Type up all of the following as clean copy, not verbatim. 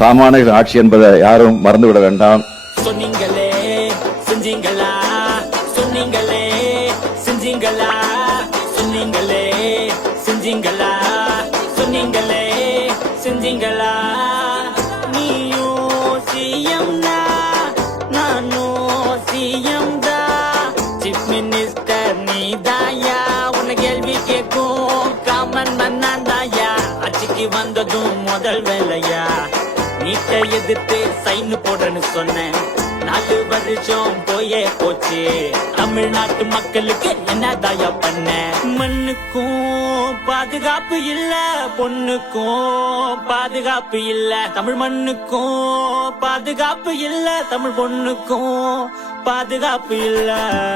சாமானியர்கள் ஆட்சி என்பதை யாரும் மறந்துவிட வேண்டாம். சொன்னீங்களே செஞ்சீங்களா, சொன்னீங்களே செஞ்சீங்களா, சொன்னீங்களே செஞ்சீங்களா, சொன்னீங்களே செஞ்சீங்களா. நீயும் சிஎம் தான், நானும் சிஎம் தான். சீஃப் மினிஸ்டர் நீதாயா, உன்னை கேள்வி கேட்கும் காமன் மன்னான் தாயா. ஆட்சிக்கு வந்ததும் முதல் வேலையா நீட்ட எதிர்த்து சைன் போடுறேன்னு சொன்னேன். 4 வருஷம் போயே போச்சு, தமிழ்நாட்டு மக்களுக்கு என்னதாயா பண்ண? மண்ணுக்கும் பாதுகாப்பு இல்ல, பொண்ணுக்கும் பாதுகாப்பு இல்ல. தமிழ் மண்ணுக்கும் பாதுகாப்பு இல்ல, தமிழ் பொண்ணுக்கும் பாதுகாப்பு இல்ல.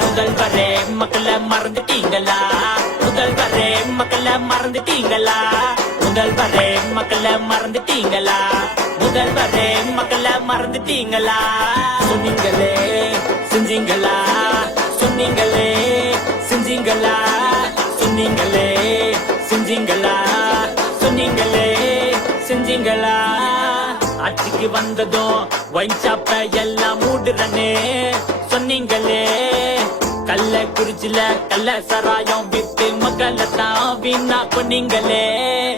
முதல்வரே மக்களை மறந்துட்டீங்களா, முதல்வரே மக்களை மறந்துட்டீங்களா, முதல்வரே மக்களை மறந்துட்டீங்களா, முதல்வரே மக்களை மறந்துட்டீங்களா. சொன்னீங்களே செஞ்சீங்களா, சொன்னீங்களே செஞ்சீங்களா, சொன்னீங்களே செஞ்சீங்களா, சொன்னீங்களே செஞ்சீங்களா. ஆட்சிக்கு வந்ததும் ஒயின் ஷாப்ப எல்லாம் மூடுறனே சொன்னீங்களே. கள்ளக்குறிச்சில கள்ள சராயம் வித்து மக்களை தான் வீணா பண்ணீங்களே.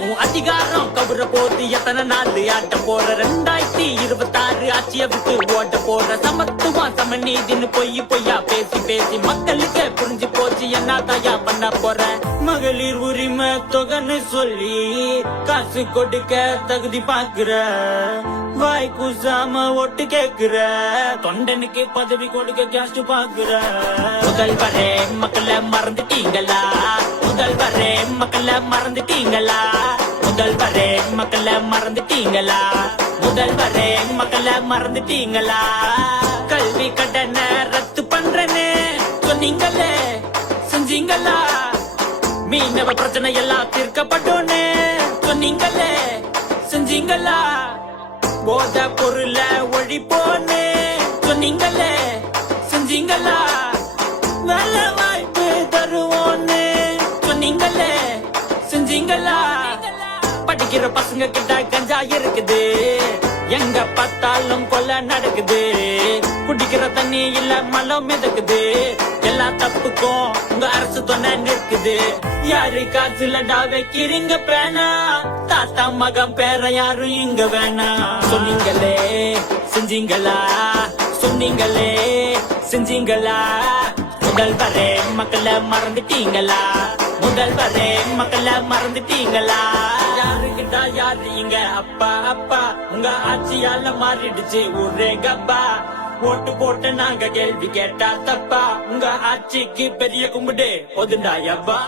உன் அதிகாரம் கவுற போது எத்தனை நாள் ஆட்ட போற? 2026 ஆட்சியை விட்டு ஓட்ட போற. சமத்துவம் சமநீதினு பொய்யா பேசி பேசி மக்களுக்கு புரிஞ்சு போச்சு, என்னதாயா பண்ண போற? மகளிர் உரிமை தொகைன்னு சொல்லி காசு கொடுக்க தகுதி பாக்குற, வாய் கூசாம ஓட்டு கேக்குற, தொண்டனுக்கு பதவி கொடுக்க கேஸ்ட் பாக்குற. முதல்வரே மக்களை மறந்துட்டீங்களா, முதல்வரே மக்களை மறந்துட்டீங்களா, முதல்வரே மக்களை மறந்துட்டீங்களா, முதல்வரே மக்களை மறந்துட்டீங்களா. கல்வி கடனை ரத்து பண்றேன்னு சொன்னீங்களே செஞ்சீங்களா. மீனவ பிரச்சனை எல்லாம் தீர்க்கப்பட்டோன்னு சொன்னீங்களே செஞ்சீங்களா. போத பொருள ஒழிப்போன்னு சொன்னீங்களே செஞ்சீங்களா. நல்ல வாய்ப்பு தருவோன்னு சொன்னீங்களே செஞ்சீங்களா. படிக்கிற பசங்க கிட்ட கஞ்சா இருக்குது, எங்க பார்த்தாலும் கொலை நடக்குது. குடிக்கிற தண்ணி இல்ல மலம் மிதக்குது, எல்லா தப்புக்கும் உங்க அரசு துணை நிற்குது. யாரு காசுலடா வைக்கிறீங்க பேனா, தாத்தா மகன் பேர யாரும் இங்க வேணா. சொன்னீங்களே செஞ்சீங்களா, சொன்னீங்களே செஞ்சீங்களா. முதல்வரே மக்களை மறந்துட்டீங்களா, முதல்வரே மக்களை மறந்துட்டீங்களா. யாருக்கிட்டா யாரு இங்க அப்பா அப்பா, உங்க ஆட்சியால மாறிடுச்சு ஒரே கப்பா. ஓட்டு போட்டு நாங்க கேள்வி கேட்டா தப்பா, உங்க ஆட்சிக்கு பெரிய கும்பிடு போதுண்டா யப்பா.